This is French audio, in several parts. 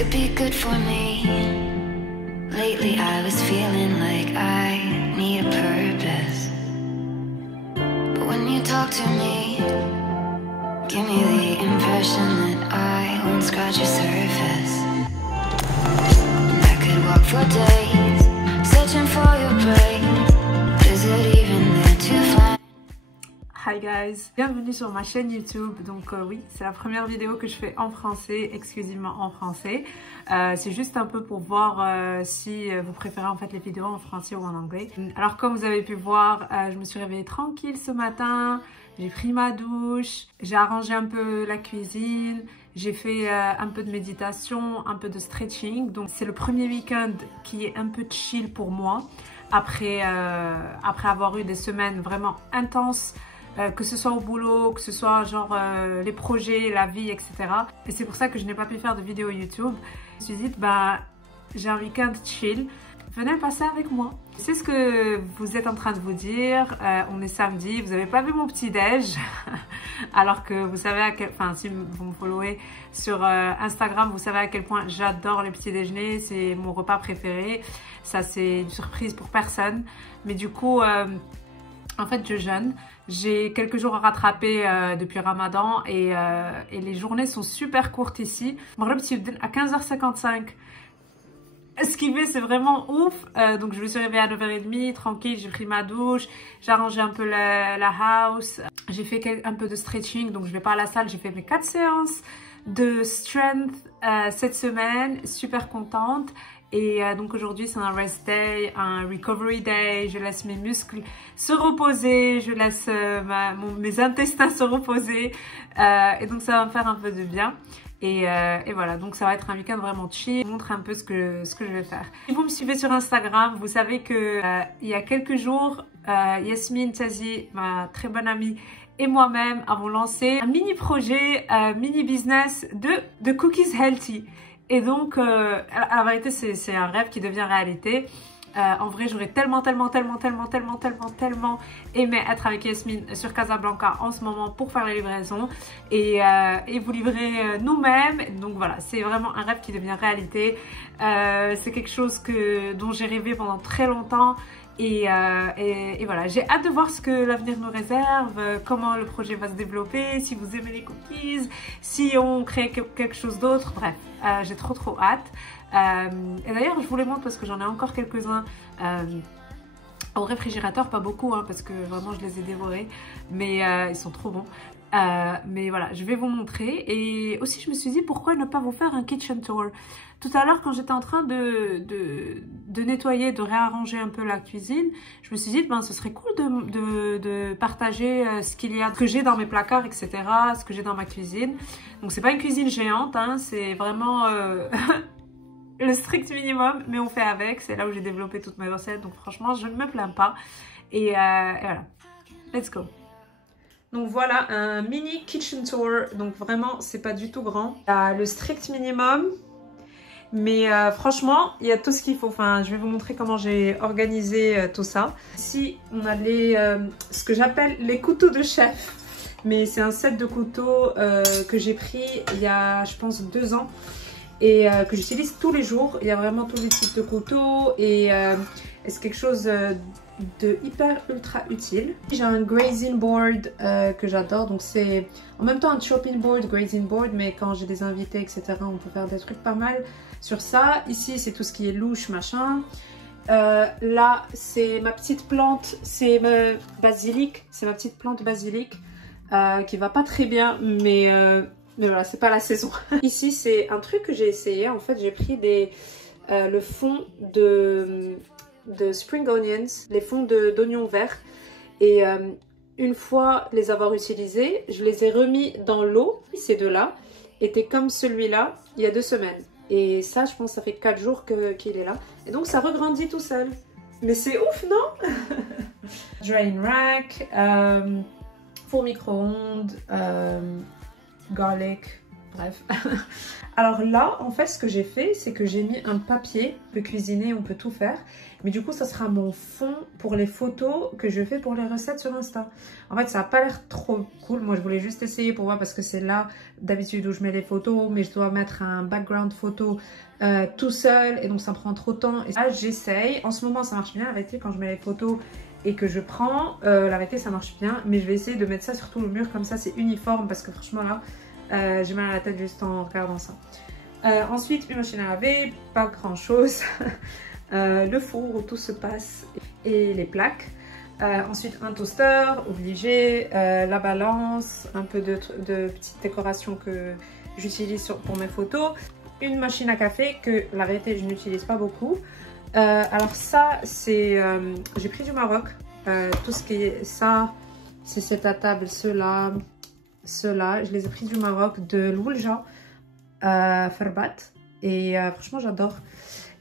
could be good for me. Lately I was feeling like I need a purpose. But when you talk to me, give me the impression that I won't scratch your surface. And I could walk for days, searching for your praise. But is it even there to find? Hi guys, bienvenue sur ma chaîne YouTube. Donc oui, c'est la première vidéo que je fais en français, exclusivement en français. C'est juste un peu pour voir si vous préférez en fait les vidéos en français ou en anglais. Alors comme vous avez pu voir, je me suis réveillée tranquille ce matin. J'ai pris ma douche, j'ai arrangé un peu la cuisine, j'ai fait un peu de méditation, un peu de stretching. Donc c'est le premier week-end qui est un peu chill pour moi après avoir eu des semaines vraiment intenses. Que ce soit au boulot, que ce soit genre les projets, la vie, etc. Et c'est pour ça que je n'ai pas pu faire de vidéo YouTube. Je me suis dit, bah, j'ai un week-end chill, venez le passer avec moi. C'est ce que vous êtes en train de vous dire, on est samedi, vous n'avez pas vu mon petit-déj, alors que vous savez à quel... Enfin, si vous me followez sur Instagram, vous savez à quel point j'adore les petits déjeuners, c'est mon repas préféré. Ça, c'est une surprise pour personne. Mais du coup... en fait, je jeûne. J'ai quelques jours à rattraper depuis Ramadan et les journées sont super courtes ici. Maghreb à 15h55. Esquiver, c'est vraiment ouf. Donc, je me suis réveillée à 9h30, tranquille. J'ai pris ma douche, j'ai arrangé un peu la house. J'ai fait un peu de stretching, donc je vais pas à la salle. J'ai fait mes 4 séances de strength cette semaine. Super contente. Et donc aujourd'hui c'est un rest day, un recovery day, je laisse mes muscles se reposer, je laisse mes intestins se reposer et donc ça va me faire un peu de bien. Et voilà, donc ça va être un week-end vraiment chill. Je vous montre un peu ce que je vais faire. Si vous me suivez sur Instagram, vous savez que il y a quelques jours, Yasmine Tazi, ma très bonne amie, et moi-même avons lancé un mini projet, mini business de cookies healthy. Et donc, la vérité, c'est un rêve qui devient réalité. En vrai, j'aurais tellement aimé être avec Yasmine sur Casablanca en ce moment pour faire les livraisons et vous livrer nous-mêmes. Donc voilà, c'est vraiment un rêve qui devient réalité. C'est quelque chose dont j'ai rêvé pendant très longtemps. Et voilà, j'ai hâte de voir ce que l'avenir nous réserve, comment le projet va se développer, si vous aimez les cookies, si on crée quelque chose d'autre, bref, j'ai trop hâte. Et d'ailleurs, je vous les montre parce que j'en ai encore quelques-uns au réfrigérateur, pas beaucoup, hein, parce que vraiment je les ai dévorés, mais ils sont trop bons. Mais voilà, je vais vous montrer. Et aussi je me suis dit pourquoi ne pas vous faire un kitchen tour. Tout à l'heure quand j'étais en train de nettoyer, de réarranger un peu la cuisine, je me suis dit ben ce serait cool de partager ce que j'ai dans mes placards, etc. Ce que j'ai dans ma cuisine. Donc c'est pas une cuisine géante, hein, c'est vraiment le strict minimum, mais on fait avec. C'est là où j'ai développé toutes mes recettes, donc franchement je ne me plains pas. Et voilà, let's go. Donc voilà, un mini kitchen tour, donc vraiment c'est pas du tout grand. Il y a le strict minimum, mais franchement il y a tout ce qu'il faut. Enfin, je vais vous montrer comment j'ai organisé tout ça. Ici on a ce que j'appelle les couteaux de chef, mais c'est un set de couteaux que j'ai pris il y a je pense 2 ans et que j'utilise tous les jours. Il y a vraiment tous les types de couteaux et c'est quelque chose de hyper ultra utile. J'ai un grazing board que j'adore, donc c'est en même temps un chopping board, grazing board, mais quand j'ai des invités etc on peut faire des trucs pas mal sur ça. Ici c'est tout ce qui est louche machin. Là c'est ma petite plante, c'est ma basilic, c'est ma petite plante basilic qui va pas très bien, mais voilà, c'est pas la saison. Ici c'est un truc que j'ai essayé, en fait j'ai pris le fond de spring onions, les fonds d'oignons verts, et une fois les avoir utilisés, je les ai remis dans l'eau. Ces deux-là étaient comme celui-là il y a 2 semaines. Et ça, je pense, ça fait 4 jours qu'il est là. Et donc, ça regrandit tout seul. Mais c'est ouf, non? Drain rack, four micro-ondes, garlic, Bref. Alors là, en fait, ce que j'ai fait, c'est que j'ai mis un papier. On peut cuisiner, on peut tout faire. Mais du coup, ça sera mon fond pour les photos que je fais pour les recettes sur Insta. En fait, ça n'a pas l'air trop cool. Moi, je voulais juste essayer pour voir parce que c'est là, d'habitude, où je mets les photos. Mais je dois mettre un background photo tout seul. Et donc, ça me prend trop de temps. Et là, j'essaye. En ce moment, ça marche bien. La vérité, quand je mets les photos et que je prends, la vérité, ça marche bien. Mais je vais essayer de mettre ça sur tout le mur. Comme ça, c'est uniforme. Parce que franchement, là... j'ai mal à la tête juste en regardant ça. Ensuite, une machine à laver, pas grand chose. Le four où tout se passe et les plaques. Ensuite, un toaster obligé, la balance, un peu de petites décorations que j'utilise pour mes photos. Une machine à café que la vérité je n'utilise pas beaucoup. Alors ça, c'est j'ai pris du Maroc. Tout ce qui est ça, c'est cette à table, ceux-là. Ceux-là, je les ai pris du Maroc, de l'Oulja, Farbat. Et franchement, j'adore.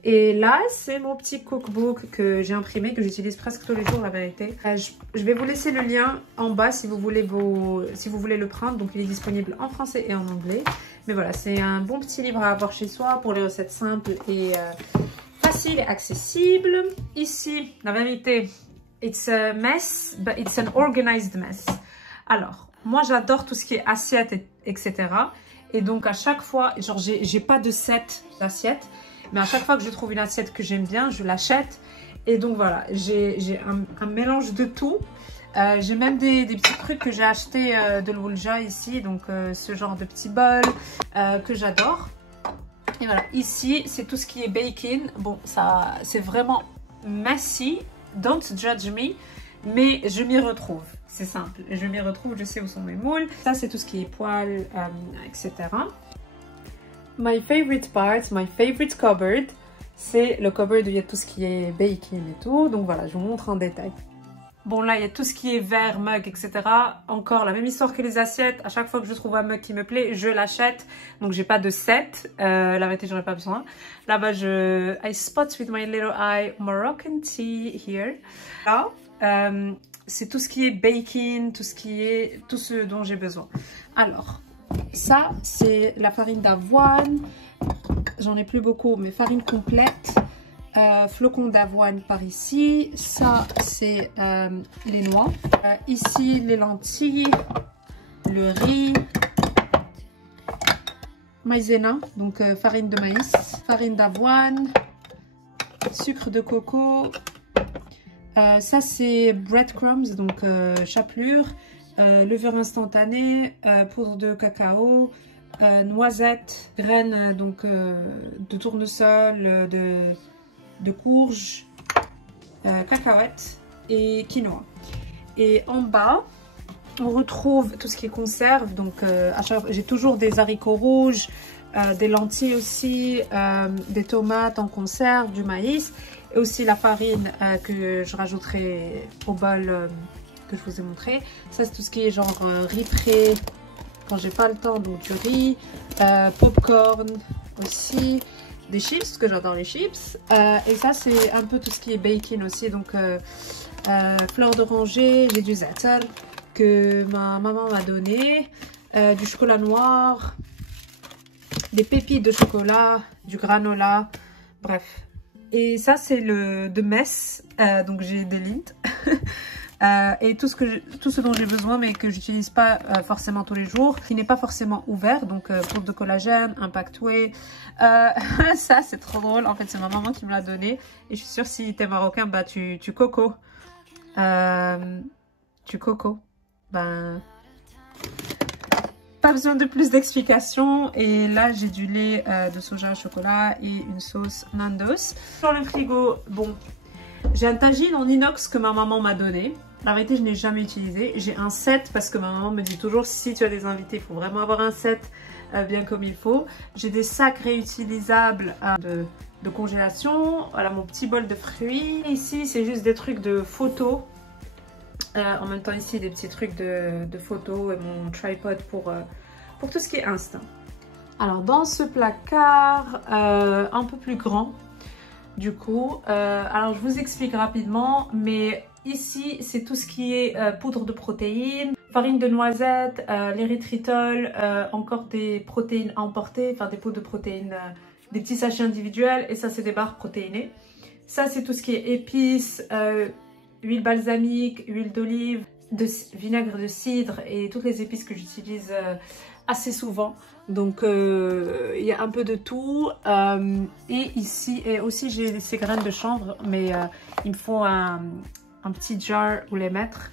Et là, c'est mon petit cookbook que j'ai imprimé, que j'utilise presque tous les jours, la vérité. Je vais vous laisser le lien en bas si vous voulez le prendre. Donc, il est disponible en français et en anglais. Mais voilà, c'est un bon petit livre à avoir chez soi pour les recettes simples et faciles et accessibles. Ici, la vérité, it's a mess, but it's an organized mess. Alors, moi, j'adore tout ce qui est assiette, etc. Et donc, à chaque fois, genre, j'ai pas de set d'assiettes. Mais à chaque fois que je trouve une assiette que j'aime bien, je l'achète. Et donc, voilà, j'ai un mélange de tout. J'ai même des petits trucs que j'ai achetés de l'Oulja ici. Donc, ce genre de petits bols que j'adore. Et voilà, ici, c'est tout ce qui est baking. Bon, ça, c'est vraiment messy. Don't judge me. Mais je m'y retrouve. C'est simple, je m'y retrouve, je sais où sont mes moules. Ça, c'est tout ce qui est poêle, etc. My favorite part, my favorite cupboard, c'est le cupboard où il y a tout ce qui est baking et tout. Donc voilà, je vous montre en détail. Bon, là, il y a tout ce qui est verre, mug, etc. Encore la même histoire que les assiettes. À chaque fois que je trouve un mug qui me plaît, je l'achète. Donc, j'ai pas de set. La vérité, j'en ai pas besoin. Là-bas, I spot with my little eye Moroccan tea here. Là, c'est tout ce qui est baking, tout ce dont j'ai besoin. Alors, ça, c'est la farine d'avoine. J'en ai plus beaucoup, mais farine complète. Flocons d'avoine par ici. Ça, c'est les noix. Ici, les lentilles, le riz. Maïzena, donc farine de maïs. Farine d'avoine. Sucre de coco. Ça, c'est breadcrumbs, donc chapelure. Levure instantanée, poudre de cacao, noisettes, graines donc de tournesol, de courge, cacahuètes et quinoa. Et en bas, on retrouve tout ce qui est conserve. Donc j'ai toujours des haricots rouges, des lentilles aussi, des tomates en conserve, du maïs et aussi la farine que je rajouterai au bol que je vous ai montré. Ça, c'est tout ce qui est genre riz frais quand j'ai pas le temps, donc du riz, popcorn aussi, des chips parce que j'adore les chips, et ça c'est un peu tout ce qui est baking aussi, donc fleur d'oranger, j'ai du za'atar que ma maman m'a donné, du chocolat noir, des pépites de chocolat, du granola, bref. Et ça c'est le de Mess, donc j'ai des Lindt. Et tout ce dont j'ai besoin mais que j'utilise pas forcément tous les jours, qui n'est pas forcément ouvert, donc poudre de collagène, Impact Whey, ça c'est trop drôle, en fait c'est ma maman qui me l'a donné et je suis sûre si t'es marocain, bah tu coco, ben pas besoin de plus d'explications. Et là j'ai du lait de soja au chocolat et une sauce Nandos. Dans le frigo, bon, j'ai un tagine en inox que ma maman m'a donné. La vérité, je n'ai jamais utilisé. J'ai un set parce que ma maman me dit toujours si tu as des invités, il faut vraiment avoir un set bien comme il faut. J'ai des sacs réutilisables de congélation. Voilà mon petit bol de fruits. Ici, c'est juste des trucs de photos. En même temps, ici, des petits trucs de photos et mon tripod pour tout ce qui est Insta. Alors, dans ce placard un peu plus grand, du coup, alors je vous explique rapidement, mais Ici, c'est tout ce qui est poudre de protéines, farine de noisette, l'érythritol, encore des protéines à emporter, enfin des poudres de protéines, des petits sachets individuels. Et ça, c'est des barres protéinées. Ça, c'est tout ce qui est épices, huile balsamique, huile d'olive, vinaigre de cidre et toutes les épices que j'utilise assez souvent. Donc il y a un peu de tout. Et ici, et aussi j'ai ces graines de chanvre, mais il me faut un petit jar où les mettre.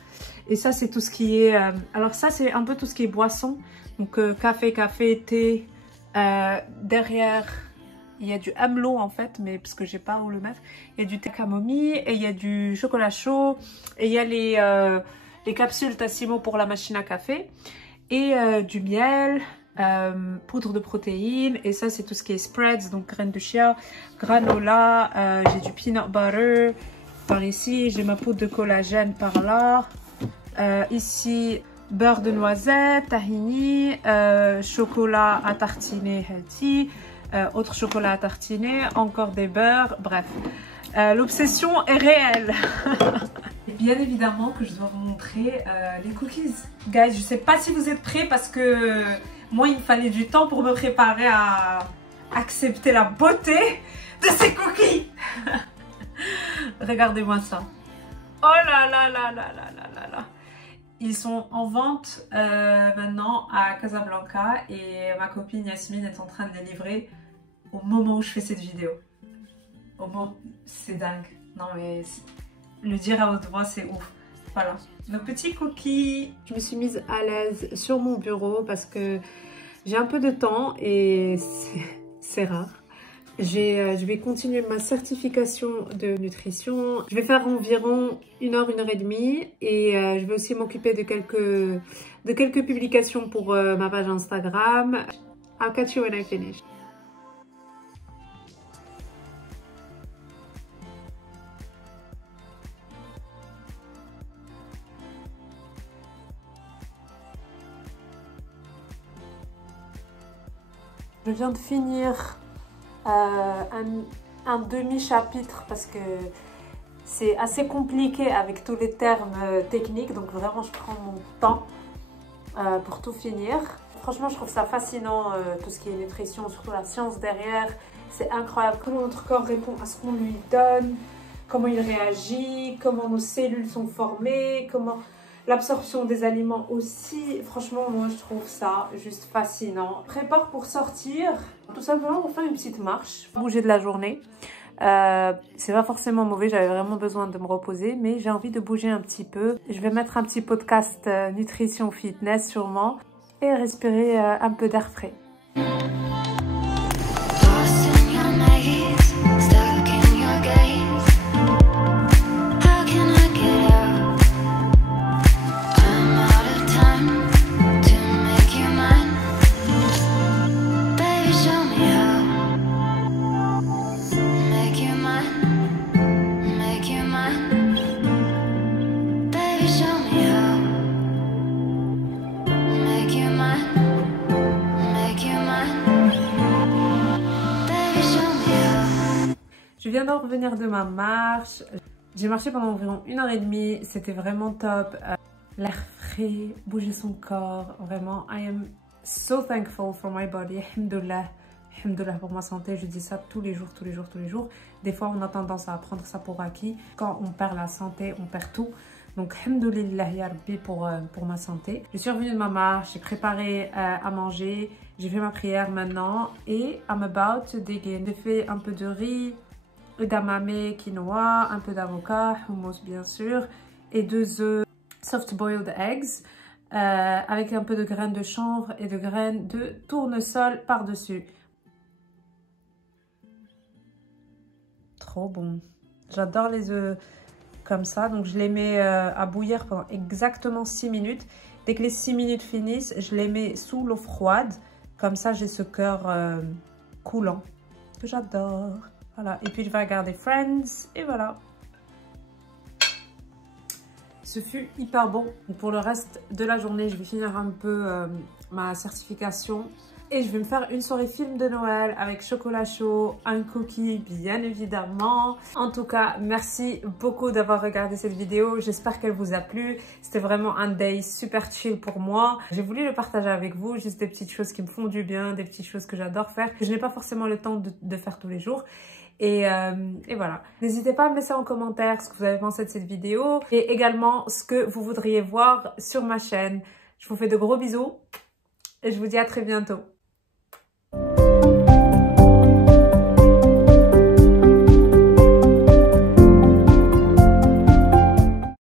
Et ça, c'est tout ce qui est... alors ça, c'est un peu tout ce qui est boisson. Donc café, thé. Derrière, il y a du amlo en fait, mais parce que j'ai pas où le mettre. Il y a du thé camomille et il y a du chocolat chaud. Et il y a les capsules Tassimo pour la machine à café. Et du miel, poudre de protéines. Et ça, c'est tout ce qui est spreads, donc graines de chia, granola. J'ai du peanut butter par ici. J'ai ma poudre de collagène par là. Ici, beurre de noisette, tahini, chocolat à tartiner healthy, autre chocolat à tartiner, encore des beurres, bref. L'obsession est réelle. Bien évidemment que je dois vous montrer les cookies. Guys, je sais pas si vous êtes prêts parce que moi, il me fallait du temps pour me préparer à accepter la beauté de ces cookies. Regardez-moi ça. Oh là là là là là là là là. Ils sont en vente maintenant à Casablanca et ma copine Yasmine est en train de les livrer au moment où je fais cette vidéo. Au moment, c'est dingue. Non mais le dire à haute voix, c'est ouf. Voilà, nos petits cookies. Je me suis mise à l'aise sur mon bureau parce que j'ai un peu de temps et c'est rare. Je vais continuer ma certification de nutrition. Je vais faire environ 1 heure, 1 heure et demie. Et je vais aussi m'occuper de quelques publications pour ma page Instagram. I'll catch you when I finish. Je viens de finir un demi-chapitre parce que c'est assez compliqué avec tous les termes techniques, donc vraiment je prends mon temps pour tout finir. Franchement, je trouve ça fascinant, tout ce qui est nutrition, surtout la science derrière. C'est incroyable comment notre corps répond à ce qu'on lui donne, comment il réagit, comment nos cellules sont formées, comment l'absorption des aliments aussi. Franchement, moi je trouve ça juste fascinant. Je prépare pour sortir, tout simplement pour faire une petite marche, bouger de la journée. C'est pas forcément mauvais, j'avais vraiment besoin de me reposer, mais j'ai envie de bouger un petit peu. Je vais mettre un petit podcast nutrition fitness sûrement et respirer un peu d'air frais. Je viens d'en revenir de ma marche. J'ai marché pendant environ 1 heure et demie. C'était vraiment top. L'air frais, bouger son corps. Vraiment, I am so thankful for my body. Alhamdoulilah. Alhamdoulilah pour ma santé. Je dis ça tous les jours, tous les jours, tous les jours. Des fois, on a tendance à prendre ça pour acquis. Quand on perd la santé, on perd tout. Donc, alhamdoulilah ya Rabbi pour ma santé. Je suis revenue de ma marche. J'ai préparé à manger. J'ai fait ma prière maintenant. Et I'm about to dig in. J'ai fait un peu de riz, d'amamé, quinoa, un peu d'avocat, hummus bien sûr, et 2 œufs soft boiled eggs, avec un peu de graines de chanvre et de graines de tournesol par-dessus. Trop bon. J'adore les œufs comme ça, donc je les mets à bouillir pendant exactement 6 minutes. Dès que les 6 minutes finissent, je les mets sous l'eau froide, comme ça j'ai ce cœur coulant que j'adore. Voilà, et puis je vais regarder Friends, et voilà. Ce fut hyper bon. Donc pour le reste de la journée, je vais finir un peu ma certification Et je vais me faire une soirée film de Noël avec chocolat chaud, un cookie bien évidemment. En tout cas, merci beaucoup d'avoir regardé cette vidéo. J'espère qu'elle vous a plu. C'était vraiment un day super chill pour moi. J'ai voulu le partager avec vous, juste des petites choses qui me font du bien, des petites choses que j'adore faire, que je n'ai pas forcément le temps de faire tous les jours. Et voilà. N'hésitez pas à me laisser en commentaire ce que vous avez pensé de cette vidéo et également ce que vous voudriez voir sur ma chaîne. Je vous fais de gros bisous et je vous dis à très bientôt.